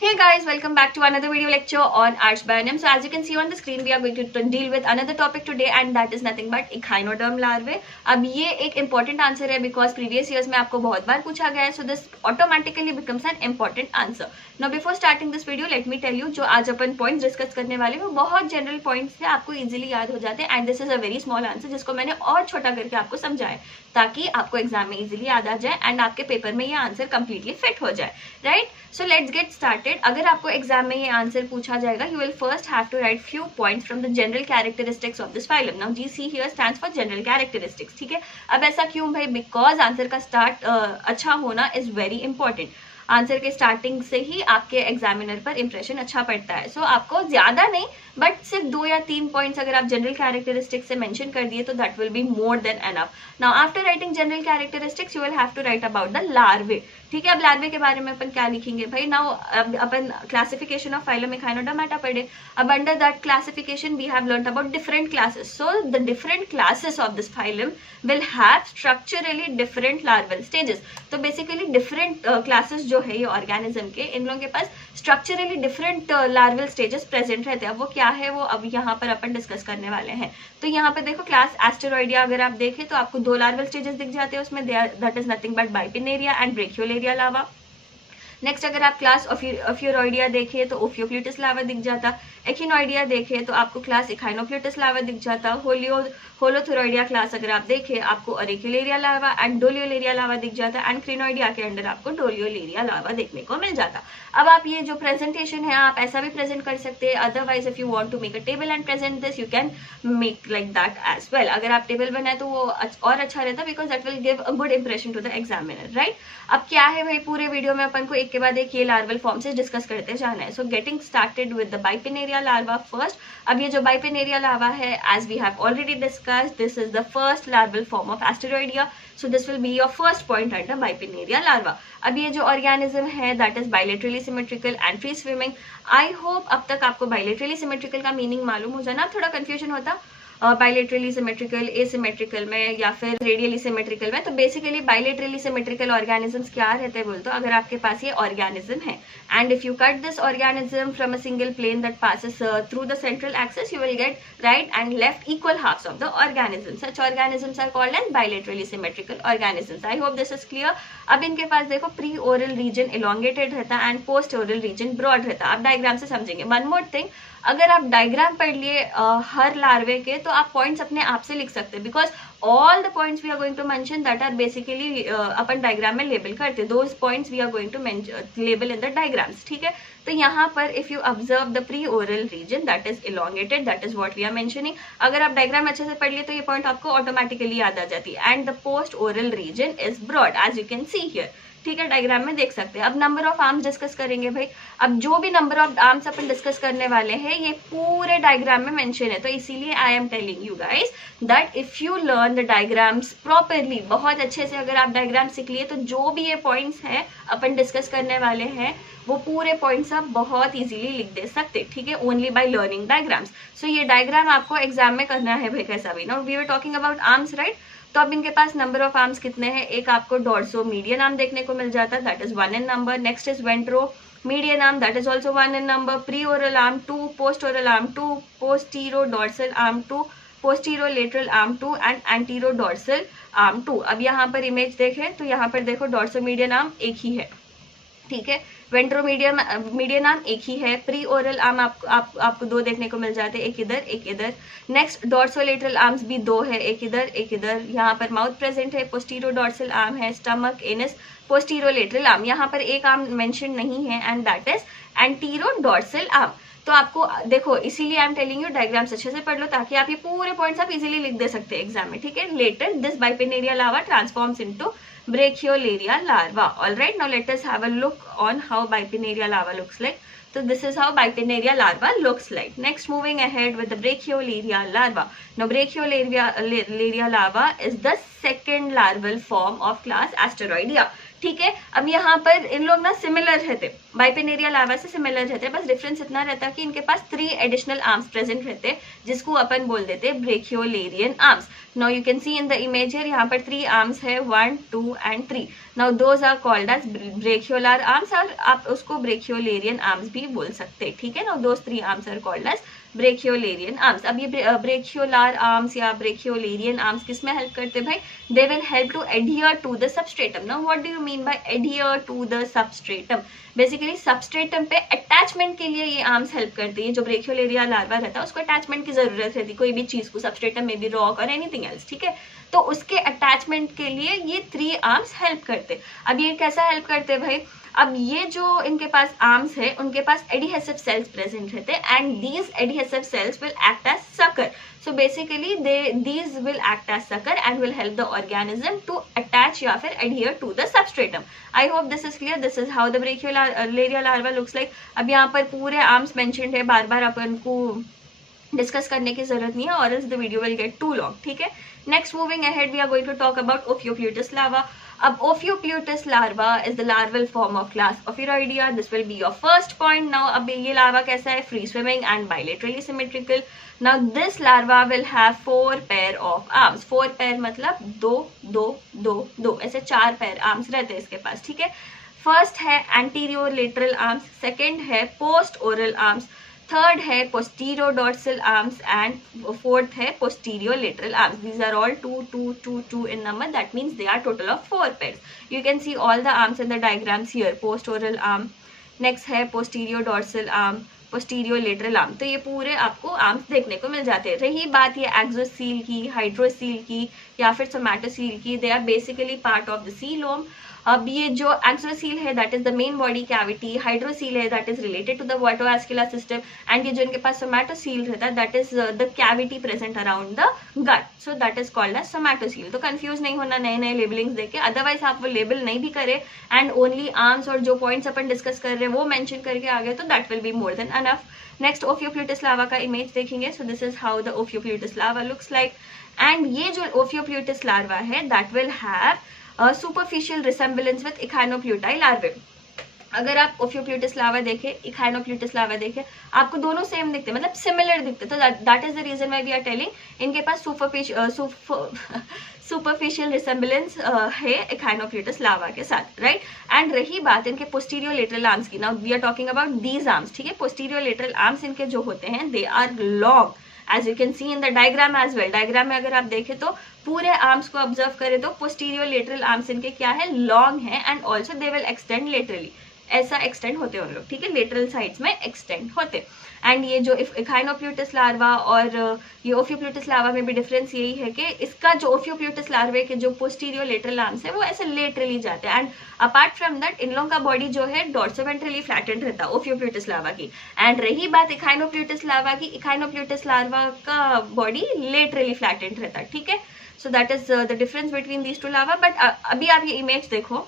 Hey guys, welcome back to another video lecture on Arts by NM. So as you can see on the screen, we are going to deal with another topic today and that is nothing but echinoderm larvae. अब ये एक important answer है because previous years में आपको बहुत बार पूछा गया है, so this automatically becomes an important answer. Now before starting this video, let me tell you जो आज अपन points discuss करने वाले वो बहुत general points से आपको easily याद हो जाते हैं and this is a very small answer जिसको मैंने और छोटा करके आपको समझाया ताकि आपको एग्जाम में easily याद आ जाए and आपके पेपर में ये आंसर completely fit हो जाए, right? So let's get started. अगर आपको एग्जाम में ये आंसर पूछा जाएगा, you will first have to write few points from the general characteristics of this phylum. Now GC here stands for general characteristics. ठीक है, अब ऐसा क्यों भाई? Because आंसर का स्टार्ट अच्छा होना is very important. आंसर के स्टार्टिंग से ही आपके एग्जामिनर पर इंप्रेशन अच्छा पड़ता है. सो आपको ज्यादा नहीं बट सिर्फ 2 या 3 पॉइंट्स अगर आप जनरल कैरेक्टरिस्टिक्स से मेंशन कर दिए तो that will be more than enough. Now after writing general characteristics you will have to write about the larvae. ठीक है, अब लार्वे के बारे में अपन क्या लिखेंगे भाई? नाउ अपन क्लासिफिकेशन ऑफ फाइलम एखाइनोडर्मेटा पढ़े. अब under that classification we have learned about different classes. So the different classes of this phylum will have structurally different larval stages. तो बेसिकली डिफरेंट क्लासेस जो है ये ऑर्गेनिज्म के, इन लोगों के पास structurally different larval stages present रहते हैं. अब वो क्या है वो अब यहाँ पर अपन डिस्कस करने वाले हैं. तो यहाँ पे देखो क्लास एस्टेरॉइडिया अगर आप देखें तो आपको 2 लार्वल स्टेजेस दिख जाते हैं उसमें. That is nothing but bipinnaria and brachiolaria larva. Next अगर आप क्लास ओफियोरॉइडिया देखें तो ओफियोप्लूटस लार्वा दिख जाता. एकिनॉइडिया देखें तो आपको क्लास इखाइनोप्लूटस लार्वा दिख जाता. होलोथोरॉइडिया क्लास अगर आप देखें आपको ऑरिकुलेरिया लार्वा एंड डोलियोलेरिया लार्वा दिख जाता. एंड क्रिनॉइडिया के अंदर आपको डोलियोलेरिया लार्वा देखने को मिल जाता. अब आप ये जो प्रेजेंटेशन है आप ऐसा भी प्रेजेंट कर सकते हैं. Otherwise if you want to make a table and present this you can make like that as well. अगर आप टेबल बनाए तो वो और अच्छा रहता because that will give a good impression to the examiner, right? अब क्या है भाई, पूरे वीडियो में अपन को एक के बाद एक ये लार्वल फॉर्म से डिस्कस करते जाना है. So getting started with the bipinnaria larva first. अब ये जो बाइपिनेरिया लार्वा है as we have already discussed this is the first larval form of Asteroidea. So this will be your first point under bipinnaria larva. अब ये जो organism है that is bilaterally symmetrical and free swimming. I hope अब तक आपको bilaterally symmetrical का meaning मालूम हो जाना. थोड़ा कंफ्यूजन होता बाइलेटरली सिमेट्रिकल, एसिमेट्रिकल में या फिर रेडियली सिमेट्रिकल में. तो बेसिकली बाइलेटरली सिमेट्रिकल ऑर्गेनिजम्स क्या रहते हैं बोल तो अगर आपके पास ये ऑर्गेनिज्म है and if you cut this organism from a single plane that passes through the central axis you will get right and left equal halves of the organism. Such organisms are called as bilaterally symmetrical organisms. I hope this is clear. अब इनके पास देखो pre oral reason elongated रहता है and post oral region broad रहता है. आप diagram से समझेंगे. वन मोर थिंग, अगर आप डायग्राम पढ़ लिए हर लार्वे के तो आप पॉइंट्स अपने आप से लिख सकते हैं because all the points we are going to mention that are basically अपन डायग्राम में लेबल करते हैं. Those points we are going to label in the diagrams. ठीक है, तो यहाँ पर if you observe the pre oral region that is elongated that is what we are mentioning. अगर आप डायग्राम अच्छे से पढ़ लिए तो ये पॉइंट आपको ऑटोमेटिकली याद आ जाती है. And the post oral region is broad as you can see here. ठीक है, डायग्राम में देख सकते हैं. अब नंबर ऑफ आर्म्स डिस्कस करेंगे भाई. अब जो भी number of arms upon discuss करने वाले हैं ये पूरे डायग्राम में मेंशन है. तो इसीलिए I am telling you guys that if you learn the diagrams properly, बहुत अच्छे से अगर आप डायग्राम सीख लिए तो जो भी ये पॉइंट्स हैं अपन डिस्कस करने वाले हैं वो पूरे पॉइंट्स आप बहुत इजीली लिख दे सकते. ठीक है, ओनली बाय लर्निंग डायग्राम्स. सो ये डायग्राम आपको एग्जाम में करना है भाई कैसा भी. Now we were talking about arms, right? तो अब इनके पास नंबर ऑफ आर्म्स कितने हैं? एक आपको डॉर्सो मीडियन आर्म देखने को मिल जाता है that is 1 in number. Next is ventro median arm that is also 1 in number. Pre oral arm 2, post oral arm 2, postero dorsal arm 2, postero lateral arm 2 and antero dorsal arm 2. अब यहाँ पर image देखें तो यहाँ पर देखो dorso median arm एक ही है. ठीक है, वेंट्रोमीडियन आर्म एक ही है. प्री ओरल आर्म आपको 2 देखने को मिल जाते हैं, एक इधर एक इधर. नेक्स्ट डॉर्सोलेटरल आर्म्स भी 2 है, एक इधर एक इधर. यहाँ पर माउथ प्रेजेंट है, पोस्टीरो डॉर्सल आर्म है, स्टमक, एनस, पोस्टीरो लेटरल आर्म. यहाँ पर एक आर्म मेंशन नहीं है and that is antero dorsal arm. तो आपको देखो इसीलिए I am telling you diagrams अच्छे से पढ़ लो ताकि आप ये पूरे पॉइंट्स आप इजीली लिख दे सकते हैं एग्जाम में. ठीक है, later this bipinnaria larva transforms into brachiolaria larva. Alright, now let us have a look on how bipinnaria larva looks like. So this is how Bipineria larva looks like. Next, moving ahead with the Brachyolaria larva. Now Brachyolaria larva is the second larval form of class Asteroidea. ठीक है। अब यहाँ पर इन लोग ना similar रहते, बाइपेनेरिया larva से similar रहते, बस डिफरेंस इतना रहता कि इनके पास 3 एडिशनल आर्म्स प्रेजेंट रहते, जिसको अपन बोल देते brachiolarian arms. Now you can see in the image here, यहाँ पर 3 आर्म्स है, 1, 2 and 3। Now those are called as brachiolar arms, और आप उसको ब्रेकियोलेरियन आर्म्स भी बोल सकते, ठीक है। Now those 3 arms are called as brachiolarian arms. अब ये ब्रेकियोलर आर्म्स या ब्रेकियोलेरियन आर्म्स किस में हेल्प करते भाई? They will help to adhere to the substratum. Now what do you mean by adhere to the substratum? Basically substratum पे attachment के लिए ये आर्म्स हेल्प करती है। जो ब्रेकियोलेरिया लार्वा रहता है उसको अटैचमेंट की जरूरत रहती है कोई भी चीज को, सबस्ट्रेटम में भी रॉक और एनीथिंग एल्स, ठीक है। तो उसके अटैचमेंट के लिए ये 3 आर्म्स हेल्प करते। अब ये कैसा हेल्प करते भाई? अब ये जो इनके पास आर्म्स है उनके पास एडिहेसिव सेल्स प्रेजेंट रहते and these adhesive cells will act as sucker. So basically these will act as sucker and will help the organism to attach या फिर adhere to the substratum. I hope this is clear. This is how the brachiolaria larva looks like. अब यहाँ पर पूरे arms mentioned है, बार बार अपन को discuss करने की जरूरत नहीं है और else the video will get too long, ठीक है। Next, moving ahead, we are going to talk about Ophioplutus larva. अब Ophioplutus larva is the larval form of class Ophiroidea. This will be your first point. Now, अब ये larva कैसा है? Free swimming and bilaterally symmetrical. Now, this larva will have 4 pair of arms. 4 pair मतलब 2, 2, 2, 2 ऐसे 4 pair arms रहते हैं इसके पास, ठीक है। फर्स्ट है anterior lateral arms, second है post oral arms, थर्ड है posterior dorsal arms and fourth है posterior lateral arms. These are all 2, 2, 2, 2 in number. That means they are total of 4 pairs. You can see all the arms in the diagrams here. Post oral arm, next है posterior dorsal arm, posterior lateral arm. तो ये पूरे आपको arms देखने को मिल जाते हैं। रही बात ये एक्सोसील की, हाइड्रोसील की या फिर सोमैटोसील की, they are basically part of the coelom. अब ये जो एक्सोसील है that is the main body cavity, hydrocoel है that is related to the water vascular system, and ये जो इनके पास सोमैटोसील रहता है that is the cavity present around the gut, so that is called as somatocoel. तो confuse नहीं होना नए नए लेबलिंग्स देके, अदरवाइज आप वो लेबल नहीं भी करे एंड ओनली आर्म्स और जो पॉइंट्स अपन डिस्कस कर रहे हैं वो मेंशन करके आ गए तो that will be more than enough. Next ophiopluteus larva का इमेज देखेंगे। So this is how the ophiopluteus larva looks like, and ये जो ओफियोप्लूटस लार्वा है that will have superficial resemblance with echinoplutei larvae. अगर आप ओफियोप्लूटस लार्वा देखें, इखाइनोप्लूटस larva देखें, आपको दोनों सेम दिखते, मतलब सिमिलर दिखते। तो that is the reason why we are telling इनके पास सुपरफिशियल रिसेम्बलेंस है इखाइनोप्लूटस लार्वा के साथ, राइट। एंड रही बात इनके पोस्टीरियर लेटरल आर्म्स की, now we are talking about these arms, ठीक है। पोस्टीरियर लेटरल आर्म्स इनके जो होते हैं they are long, as you can see in the diagram as well. Diagram में अगर आप देखें तो पूरे आर्म्स को ऑब्जर्व करें तो पोस्टीरियर लेटरल आर्म्स इनके क्या है? लॉन्ग है, and also they will extend laterally, ऐसा एक्सटेंड होते हैं उन लोग, ठीक है, लेटरल साइड्स में एक्सटेंड होते। एंड ये जो इखाइनोप्लूटस लार्वा और ये ओफियोप्लूटस लार्वा में भी डिफरेंस यही है कि इसका जो ओफियोप्लूटस लार्वे के जो पोस्टीरियर लेटरल आर्म्स है वो ऐसे लेटरली जाते हैं, and apart from that in लोगों का बॉडी जो है डॉर्सोवेंट्रली फ्लैटेंड रहता है ओफियोप्लूटस लार्वा की। एंड रही बात इखाइनोप्लूटस लार्वा की, इखाइनोप्लूटस लार्वा का बॉडी लेटरली फ्लैटेंड रहता है, ठीक है। So that is the difference between these two larva. But अभी आप ये इमेज देखो,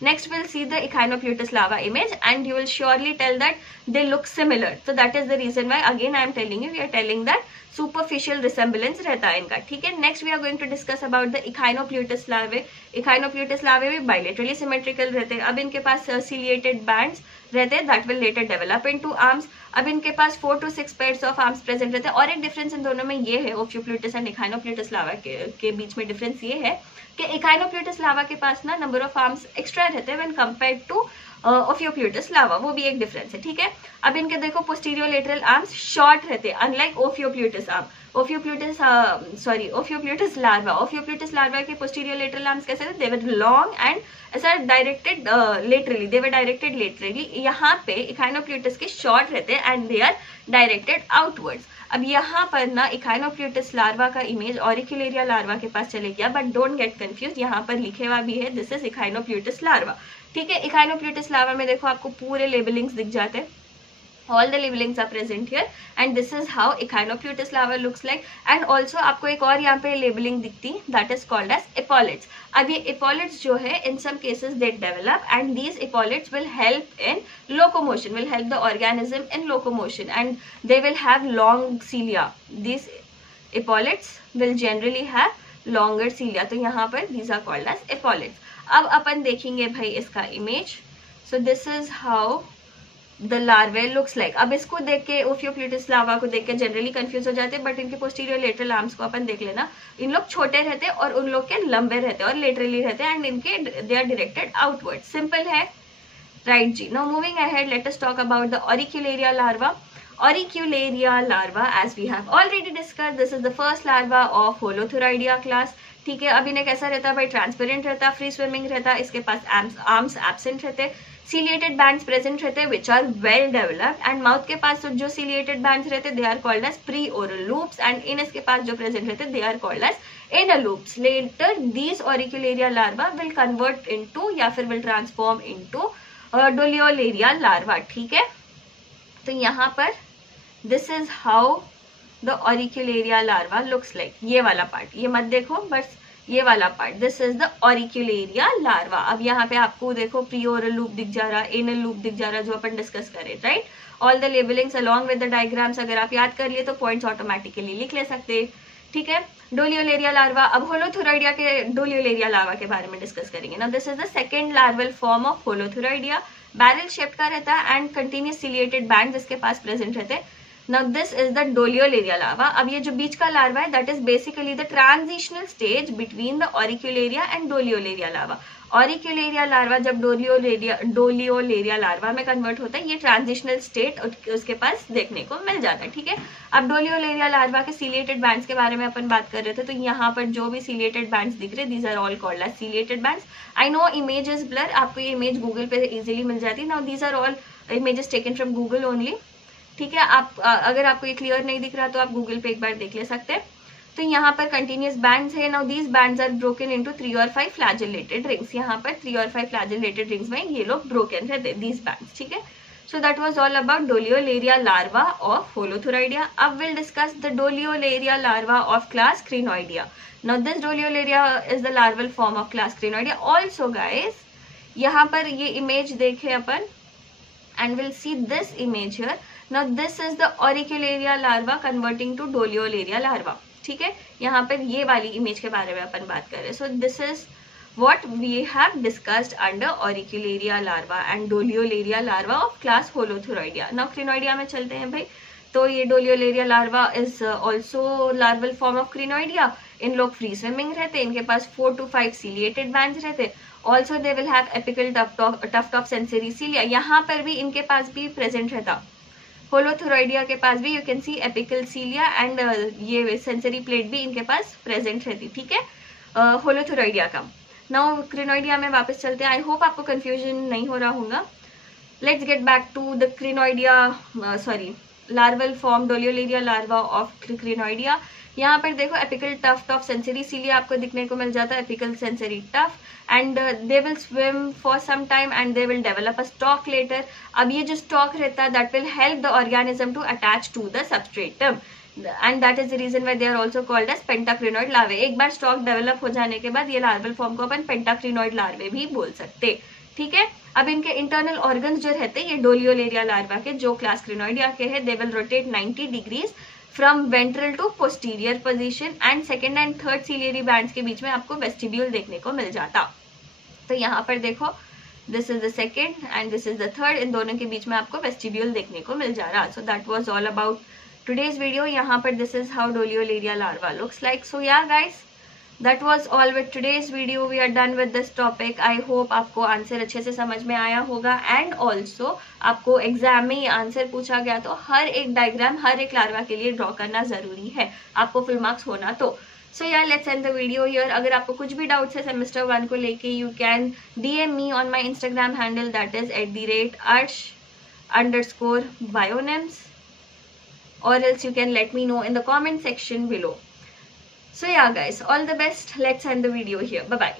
next we'll see the Echinopluteus larva image and you will surely tell that they look similar. So that is the reason why again I am telling you, we are telling that superficial resemblance रहता है इनका, ठीक है। next we are going to discuss about the Echinopluteus larvae. Echinopluteus larvae भी bilaterally symmetrical रहते हैं। अब इनके पास ciliated bands रहते हैं that will later develop into arms। अब इनके पास 4 to 6 pairs of arms present रहते हैं। और एक डिफरेंस इन दोनों में ये है, Ophioplutus and Echinopluteus larva के बीच में डिफरेंस ये है कि Echinopluteus larva के पास ना नंबर ऑफ आर्म्स एक्स्ट्रा रहते हैं when compared to Ophioplutus larva, वो भी एक डिफरेंस है, ठीक है। अब इनके देखो पोस्टीरियर लेटरल आर्म्स शॉर्ट रहते हैं unlike Ophioplutus arm. Ophioplutus larva, Ophioplutus larva के posterior lateral arms कैसे थे? They were long and ऐसा directed laterally, they were directed laterally। यहाँ पे Echinoplutus के short रहते हैं and they are directed outwards। अब यहाँ पर ना Echinoplutus larva का इमेज Auricularia larva के पास चले गया, बट डोंट गेट कंफ्यूज, यहाँ पर लिखे हुआ भी है दिस इज Echinoplutus larva, ठीक है। Echinoplutus larva में देखो आपको पूरे लेबलिंग्स दिख जाते हैं, all the labelings are present here and this is how Echinopluteus larva looks like। and also आपको एक और यहाँ पे labeling दिखती that is called as epaulets। अब ये epaulets जो है in some cases they develop and these epaulets will help in locomotion, will help the organism in locomotion and they will have long cilia। These epaulets will generally have longer cilia, तो यहाँ पर these are called as epaulets। अब अपन देखेंगे भाई इसका image. So this is how the larvae looks like. अब इसको देख के ओफियोप्लूटस लार्वा को देख के जनरली कंफ्यूज हो जाते हैं, बट इनके पोस्टीरियर लेटरल आर्म्स को अपन देख लेना. इन लोग छोटे रहते हैं और उन लोग के लंबे रहते हैं और लेटरली रहते हैं, एंड इनके they are directed outward. Simple है, राइट जी. Now moving ahead, let us talk about the auricularia larva. Auricularia larva, as we have already discussed, this is the first larva of Holothuridia class. ठीक है, अब इन्हें कैसा रहता है भाई, ट्रांसपेरेंट रहता, फ्री स्विमिंग रहता, इसके पास आर्म्स एब्सेंट रहते, सीलिएटेड बैंड्स प्रेजेंट रहते which are well developed, and mouth के पास जो सीलिएटेड बैंड्स रहते they are called as pre oral loops, and इन इसके पास जो प्रेजेंट रहते they are called as anal loops. Later these auricularia larva will convert into या फिर will transform into doliolaria larva. ठीक है, तो यहाँ पर this is how the auricularia larva looks like. ये वाला पार्ट ये मत देखो, बस ये वाला part, this is the auricularia larva. अब यहाँ पे आपको देखो प्रीओरल लूप दिख जा रहा, एनल लूप दिख जा रहा, जो अपन डिस्कस करें, right. All the labellings along with the diagrams अगर आप याद कर लिए तो पॉइंट्स ऑटोमेटिकली लिख ले सकते. ठीक है, डोलियोलेरिया लार्वा. अब होलोथुराइडिया के डोलियोलेरिया लार्वा के बारे में डिस्कस करेंगे. Now this is the second larval form of Holothuroidea. Barrel shaped का रहता है एंड कंटिन्यूस सिलिएटेड बैंड जिसके पास प्रेजेंट रहते हैं. Now this is the doliolaria larva. अब ये जो बीच का लार्वा है that is basically the transitional stage between the auricularia and doliolaria larva. Auricularia larva जब डोलियोलेरिया लार्वा में कन्वर्ट होता है, ये ट्रांजिशनल स्टेट उसके पास देखने को मिल जाता है. ठीक है, अब डोलियोलेरिया लार्वा के सीलिएटेड बैंड्स के बारे में अपन बात कर रहे थे, तो यहाँ पर जो भी सीलिएटेड बैंड्स दिख रहे these are all called as ciliated bands. I know image is blur, आपको ये इमेज गूगल पे इजीली मिल जाती है. Now these are all images taken from Google only. ठीक है, आप अगर आपको ये क्लियर नहीं दिख रहा तो आप गूगल पे एक बार देख ले सकते हैं. तो यहाँ पर कंटिन्यूस बैंड्स है. Now these bands are broken into 3 और 5 फ्लैजेलेटेड रिंग्स. यहाँ पर 3 और 5 फ्लैजेलेटेड रिंग्स में ये लोग ब्रोकन रहते हैं, दीज बैंड्स. ठीक है, so that was all about doliolaria larva of Holothuroidea. अब will discuss the doliolaria larva of class Crinoidea. Now this doliolaria is the larval form of class Crinoidea. Also guys, यहाँ पर ये image देखे अपन and we'll see this image here. Now this is the auricularia larva converting to doliolaria larva. ठीक है, यहाँ पर ये वाली इमेज के बारे में अपन बात कर रहे हैं. So this is what we have discussed under auricularia larva and doliolaria larva of class Holothuroidea. Now crinoidea में चलते हैं भाई. तो ये doliolaria larva is also larval form of Crinoidea. इन लोग फ्री स्विमिंग रहते, इनके पास 4 to 5 सीलिएटेड बैंड्स रहते. Also they will have apical tuft of sensory cilia. यहाँ पर भी इनके पास भी प्रेजेंट रहता. होलोथुरोइडिया के पास भी you can C apical cilia and ये सेंसरी प्लेट भी इनके पास प्रेजेंट रहती. ठीक है, होलोथुरोइडिया का. नाउ क्रिनोइडिया में वापस चलते हैं. आई होप आपको कंफ्यूजन नहीं हो रहा होगा. Let's get back to the Crinoidea larval form doliolaria larva of Crinoidea. यहाँ पर देखो apical tuft of sensory cilia आपको दिखने को मिल जाता है, apical sensory tuft, and they will swim for some time and they will develop a stalk later. अब ये जो स्टॉक रहता है that will help the organism to attach to the substratum, and that is the reason why they are also called as पेंटाक्रिनोइड लार्वे. एक बार stock develop हो जाने के बाद ये लार्वल फॉर्म को अपन पेंटाक्रिनोइड लार्वे भी बोल सकते. ठीक है, अब इनके इंटरनल ऑर्गन्स जो रहते हैं ये डोलियोलेरिया लार्वा के जो क्लास क्रिनोइडिया के हैं, they will rotate 90 degrees from ventral to posterior position, and second and third ciliary bands के बीच में आपको वेस्टिब्यूल देखने को मिल जाता. तो यहाँ पर देखो this is the second and this is the third, इन दोनों के बीच में आपको वेस्टिब्यूल देखने को मिल जा रहा. So that was all about today's video. यहाँ पर this is how doliolaria larva looks like. So yeah guys, that was all with today's video. We are done with this topic. I hope आपको answer अच्छे से समझ में आया होगा, and also आपको एग्जाम में ये आंसर पूछा गया तो हर एक डायग्राम हर एक लार्वा के लिए ड्रॉ करना जरूरी है आपको फुल मार्क्स होना तो. सो यार let's end the video here. अगर आपको कुछ भी डाउट्स है सेमेस्टर 1 को लेके, you can DM me on my Instagram handle that is @arsh_bionyms, or else you can let me know in the comment section below. So yeah guys, all the best. Let's end the video here. Bye bye.